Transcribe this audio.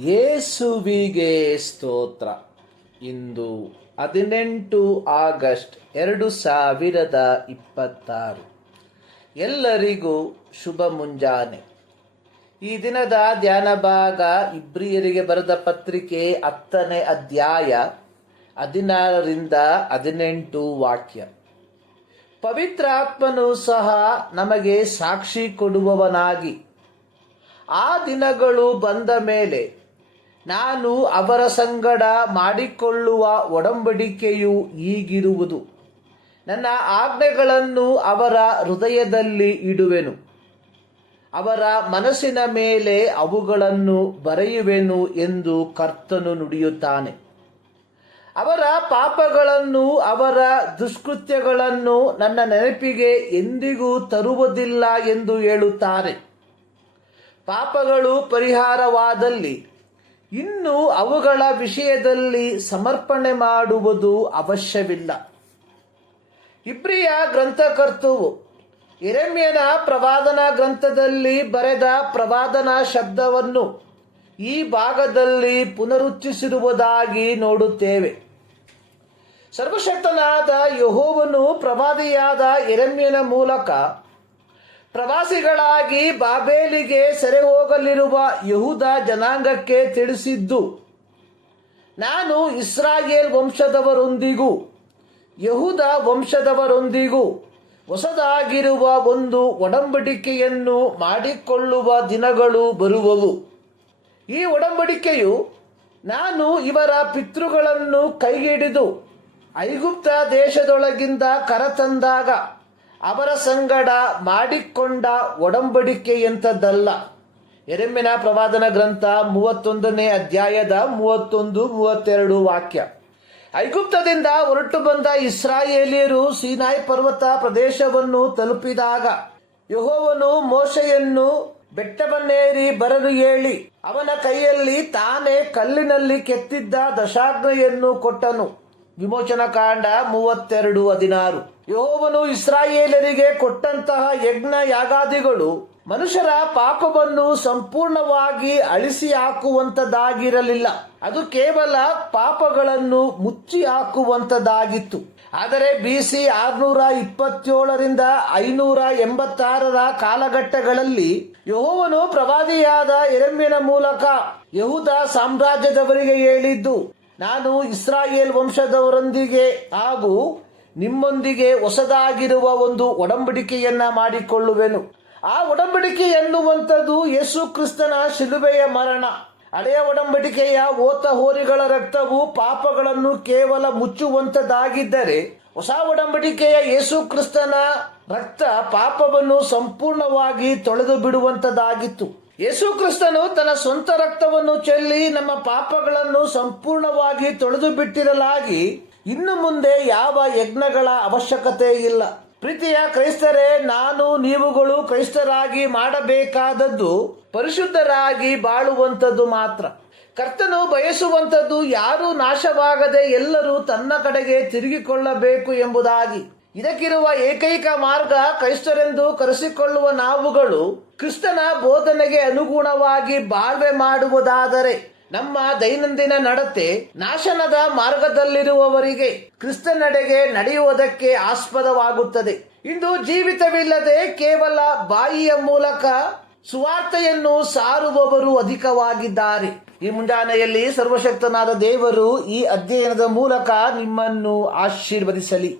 ಯೇಸುವಿಗೆ ಸ್ತೋತ್ರ. ಇಂದು 18 ಆಗಸ್ಟ್ 2026. ಎಲ್ಲರಿಗೂ ಶುಭ ಮುಂಜಾನೆ. ಈ ದಿನದ ಧ್ಯಾನ ಭಾಗ ಇಬ್ರಿಯರಿಗೆ ಬರೆದ ಪತ್ರಿಕೆ 10ನೇ ಅಧ್ಯಾಯ 16ರಿಂದ 18 ವಾಕ್ಯ. ಪವಿತ್ರಾತ್ಮನು ಸಹ ನಮಗೆ ಸಾಕ್ಷಿ ಕೊಡುವವನಾಗಿ, ಆ ದಿನಗಳು ಬಂದ ಮೇಲೆ ನಾನು ಅವರ ಸಂಗಡ ಮಾಡಿಕೊಳ್ಳುವ ಒಡಂಬಡಿಕೆಯು ಹೀಗಿರುವುದು: ನನ್ನ ಆಜ್ಞೆಗಳನ್ನು ಅವರ ಹೃದಯದಲ್ಲಿ ಇಡುವೆನು, ಅವರ ಮನಸ್ಸಿನ ಮೇಲೆ ಅವುಗಳನ್ನು ಬರೆಯುವೆನು ಎಂದು ಕರ್ತನು ನುಡಿಯುತ್ತಾನೆ. ಅವರ ಪಾಪಗಳನ್ನು, ಅವರ ದುಷ್ಕೃತ್ಯಗಳನ್ನು ನನ್ನ ನೆನಪಿಗೆ ಎಂದಿಗೂ ತರುವುದಿಲ್ಲ ಎಂದು ಹೇಳುತ್ತಾರೆ. ಪಾಪಗಳು ಪರಿಹಾರವಾದಲ್ಲಿ ಇನ್ನು ಅವುಗಳ ವಿಷಯದಲ್ಲಿ ಸಮರ್ಪಣೆ ಮಾಡುವುದು ಅವಶ್ಯವಿಲ್ಲ. ಇಬ್ರಿಯ ಗ್ರಂಥಕರ್ತವು ಯೆರೆಮೀಯನ ಪ್ರವಾದನಾ ಗ್ರಂಥದಲ್ಲಿ ಬರೆದ ಪ್ರವಾದನಾ ಶಬ್ದವನ್ನು ಈ ಭಾಗದಲ್ಲಿ ಪುನರುಚ್ಚರಿಸಿರುವುದಾಗಿ ನೋಡುತ್ತೇವೆ. ಸರ್ವಶಕ್ತನಾದ ಯೆಹೋವನು ಪ್ರವಾದಿಯಾದ ಯೆರೆಮೀಯನ ಮೂಲಕ ಪ್ರವಾಸಿಗಳಾಗಿ ಬಾಬೇಲಿಗೆ ಸೆರೆ ಹೋಗಲಿರುವ ಯೆಹೂದ ಜನಾಂಗಕ್ಕೆ ತಿಳಿಸಿದ್ದು: ನಾನು ಇಸ್ರಾಯೇಲ್ ವಂಶದವರೊಂದಿಗೂ ಯೆಹೂದ ವಂಶದವರೊಂದಿಗೂ ಹೊಸದಾಗಿರುವ ಒಂದು ಒಡಂಬಡಿಕೆಯನ್ನು ಮಾಡಿಕೊಳ್ಳುವ ದಿನಗಳು ಬರುವವು. ಈ ಒಡಂಬಡಿಕೆಯು ನಾನು ಇವರ ಪಿತೃಗಳನ್ನು ಕೈಹಿಡಿದು ಐಗುಪ್ತ ದೇಶದೊಳಗಿಂದ ಕರತಂದಾಗ ಅವರ ಸಂಗಡ ಮಾಡಿಕೊಂಡ ಒಡಂಬಡಿಕೆಯಂಥದ್ದಲ್ಲ. ಯೆರೆಮೀಯನ ಪ್ರವಾದನ ಗ್ರಂಥ 31ನೇ ಅಧ್ಯಾಯದ 31-32 ವಾಕ್ಯ. ಐಗುಪ್ತದಿಂದ ಹೊರಟು ಬಂದ ಇಸ್ರಾಯೇಲಿಯರು ಸೀನಾಯಿ ಪರ್ವತ ಪ್ರದೇಶವನ್ನು ತಲುಪಿದಾಗ ಯೆಹೋವನು ಮೋಶೆಯನ್ನು ಬೆಟ್ಟವನ್ನೇರಿ ಬರಲು ಹೇಳಿ ಅವನ ಕೈಯಲ್ಲಿ ತಾನೇ ಕಲ್ಲಿನಲ್ಲಿ ಕೆತ್ತಿದ್ದ ದಶಾಜ್ಞೆಯನ್ನು ಕೊಟ್ಟನು. ವಿಮೋಚನ ಕಾಂಡ 32:16. ಯೆಹೋವನು ಇಸ್ರಾಯೇಲರಿಗೆ ಕೊಟ್ಟಂತಹ ಯಜ್ಞ ಯಾಗಾದಿಗಳು ಮನುಷ್ಯರ ಪಾಪವನ್ನು ಸಂಪೂರ್ಣವಾಗಿ ಅಳಿಸಿ ಹಾಕುವಂತದ್ದಾಗಿರಲಿಲ್ಲ. ಅದು ಕೇವಲ ಪಾಪಗಳನ್ನು ಮುಚ್ಚಿ ಹಾಕುವಂತದ್ದಾಗಿತ್ತು. ಆದರೆ BC 627ರಿಂದ 586 ಕಾಲಘಟ್ಟಗಳಲ್ಲಿ ಯೆಹೋವನು ಪ್ರವಾದಿಯಾದ ಯೆರೆಮೀಯನ ಮೂಲಕ ಯೆಹೂದ ಸಾಮ್ರಾಜ್ಯದವರಿಗೆ ಹೇಳಿದ್ದು: ನಾನು ಇಸ್ರಾಯೇಲ್ ವಂಶದವರೊಂದಿಗೆ ಹಾಗೂ ನಿಮ್ಮೊಂದಿಗೆ ಹೊಸದಾಗಿರುವ ಒಂದು ಒಡಂಬಡಿಕೆಯನ್ನ ಮಾಡಿಕೊಳ್ಳುವೆನು. ಆ ಒಡಂಬಡಿಕೆ ಎನ್ನುವಂಥದ್ದು ಯೇಸು ಕ್ರಿಸ್ತನ ಶಿಲುಬೆಯ ಮರಣ. ಹಳೆಯ ಒಡಂಬಡಿಕೆಯ ಓತ ಹೋರಿಗಳ ರಕ್ತವು ಪಾಪಗಳನ್ನು ಕೇವಲ ಮುಚ್ಚುವಂತದ್ದಾಗಿದ್ದರೆ, ಹೊಸ ಒಡಂಬಡಿಕೆಯ ಯೇಸು ಕ್ರಿಸ್ತನ ರಕ್ತ ಪಾಪವನ್ನು ಸಂಪೂರ್ಣವಾಗಿ ತೊಳೆದು ಬಿಡುವಂತದ್ದಾಗಿತ್ತು. ಯೇಸು ಕ್ರಿಸ್ತನು ತನ್ನ ಸ್ವಂತ ರಕ್ತವನ್ನು ಚೆಲ್ಲಿ ನಮ್ಮ ಪಾಪಗಳನ್ನು ಸಂಪೂರ್ಣವಾಗಿ ತೊಳೆದು ಬಿಟ್ಟಿರಲಾಗಿ ಇನ್ನು ಮುಂದೆ ಯಾವ ಯಜ್ಞಗಳ ಅವಶ್ಯಕತೆ ಇಲ್ಲ. ಪ್ರೀತಿಯ ಕ್ರೈಸ್ತರೇ, ನಾನು ನೀವುಗಳು ಕ್ರೈಸ್ತರಾಗಿ ಮಾಡಬೇಕಾದದ್ದು ಪರಿಶುದ್ಧರಾಗಿ ಬಾಳುವಂಥದ್ದು ಮಾತ್ರ. ಕರ್ತನು ಬಯಸುವಂಥದ್ದು ಯಾರೂ ನಾಶವಾಗದೆ ಎಲ್ಲರೂ ತನ್ನ ಕಡೆಗೆ ತಿರುಗಿಕೊಳ್ಳಬೇಕು ಎಂಬುದಾಗಿ. ಇದಕ್ಕಿರುವ ಏಕೈಕ ಮಾರ್ಗ ಕ್ರೈಸ್ತರೆಂದು ಕರೆಸಿಕೊಳ್ಳುವ ನಾವುಗಳು ಕ್ರಿಸ್ತನ ಬೋಧನೆಗೆ ಅನುಗುಣವಾಗಿ ಬಾಳ್ವೆ ಮಾಡುವುದಾದರೆ ನಮ್ಮ ದೈನಂದಿನ ನಡತೆ ನಾಶನದ ಮಾರ್ಗದಲ್ಲಿರುವವರಿಗೆ ಕ್ರಿಸ್ತನೆಡೆಗೆ ನಡೆಯುವುದಕ್ಕೆ ಆಸ್ಪದವಾಗುತ್ತದೆ. ಇಂದು ಜೀವಿತವಿಲ್ಲದೆ ಕೇವಲ ಬಾಯಿಯ ಮೂಲಕ ಸುವಾರ್ತೆಯನ್ನು ಸಾರುವವರು ಅಧಿಕವಾಗಿದ್ದಾರೆ. ಈ ಮುಂಜಾನೆಯಲ್ಲಿ ಸರ್ವಶಕ್ತನಾದ ದೇವರು ಈ ಅಧ್ಯಯನದ ಮೂಲಕ ನಿಮ್ಮನ್ನು ಆಶೀರ್ವದಿಸಲಿ.